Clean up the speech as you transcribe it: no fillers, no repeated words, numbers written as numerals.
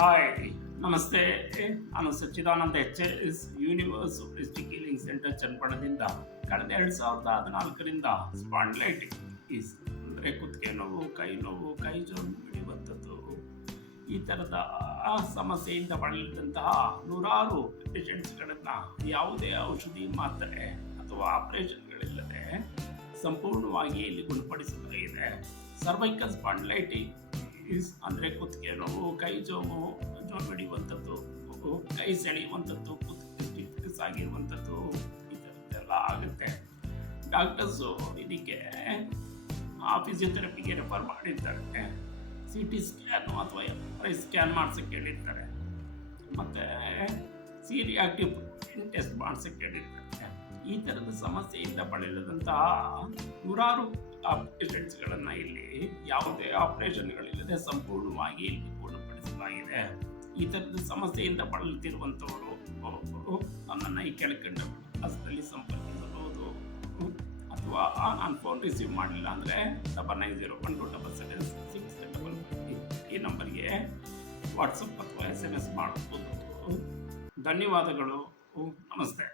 Hi, ನಮಸ್ತೆ. ನಾನು Sachidananda H universe district healing centre ಚನ್ನಪಟ್ಟಣದಿಂದ ಕಳೆದ 2014ರಿಂದ ಸ್ಪಾಂಡ್ಲೈಟಿಸ್ ಅಂದರೆ ಕುತ್ತಿಗೆ ನೋವು, ಕೈ ನೋವು, ಕೈ ಜೋಲು ಹಿಡಿಯುವಂಥದ್ದು, ಈ ಥರದ ಸಮಸ್ಯೆಯಿಂದ ಬಳಲಿದಂತಹ ನೂರಾರು ಪೇಷಂಟ್ಸ್ಗಳನ್ನು ಯಾವುದೇ ಔಷಧಿ ಮಾತ್ರೆ ಅಥವಾ ಆಪರೇಷನ್ಗಳಿಲ್ಲದೆ ಸಂಪೂರ್ಣವಾಗಿ ಇಲ್ಲಿ ಗುಣಪಡಿಸಲಾಗಿದೆ. ಸರ್ವೈಕಲ್ ಸ್ಪಾಂಡ್ಲೈಟಿಸ್ ಅಂದರೆ ಕುತ್ತಿಗೆ ನೋವು, ಕೈ ಜೋಲು ಹಿಡಿಯುವಂಥದ್ದು, ಕೈ ಸೆಳೆಯುವಂಥದ್ದು, ಕುತ್ತಿಗೆ ಸಾಗಿರುವಂಥದ್ದು, ಈ ಥರದ್ದೆಲ್ಲ ಆಗುತ್ತೆ. ಡಾಕ್ಟರ್ಸು ಇದಕ್ಕೆ ಫಿಸಿಯೋಥೆರಪಿಗೆ ರೆಫರ್ ಮಾಡಿರ್ತಾರೆ. CT ಸ್ಕ್ಯಾನು ಅಥವಾ MRI ಸ್ಕ್ಯಾನ್ ಮಾಡ್ಸೋಕ್ಕೆ ಹೇಳಿರ್ತಾರೆ. ಮತ್ತು ಸಿ ರಿಯಾಕ್ಟಿವ್ ಟೆಸ್ಟ್ ಮಾಡ್ಸೋಕ್ಕೆ ಹೇಳಿರ್ತಾರೆ. ಈ ಥರದ ಸಮಸ್ಯೆಯಿಂದ ಬಳಲಿದಂತಹ ನೂರಾರು ಪೇಷಂಟ್ಸ್ಗಳನ್ನು ಇಲ್ಲಿ ಯಾವುದೇ ಆಪರೇಷನ್ಗಳಿಲ್ಲದೆ ಸಂಪೂರ್ಣವಾಗಿ ಇಲ್ಲಿ ಗುಣಪಡಿಸಲಾಗಿದೆ. ಈ ಥರದ ಸಮಸ್ಯೆಯಿಂದ ಬಳಲುತ್ತಿರುವಂಥವರು ನನ್ನನ್ನು ಈ ಕೆಳಕಂಡ ವಿಳಾಸದಲ್ಲಿ ಸಂಪರ್ಕಿಸಬಹುದು. ಅಥವಾ ನಾನು ಫೋನ್ ರಿಸೀವ್ ಮಾಡಲಿಲ್ಲ ಅಂದರೆ 99012776 ಈ ನಂಬರ್ಗೆ ವಾಟ್ಸಪ್ ಅಥವಾ SMS ಮಾಡಬಹುದು. ಧನ್ಯವಾದಗಳು. ನಮಸ್ತೆ.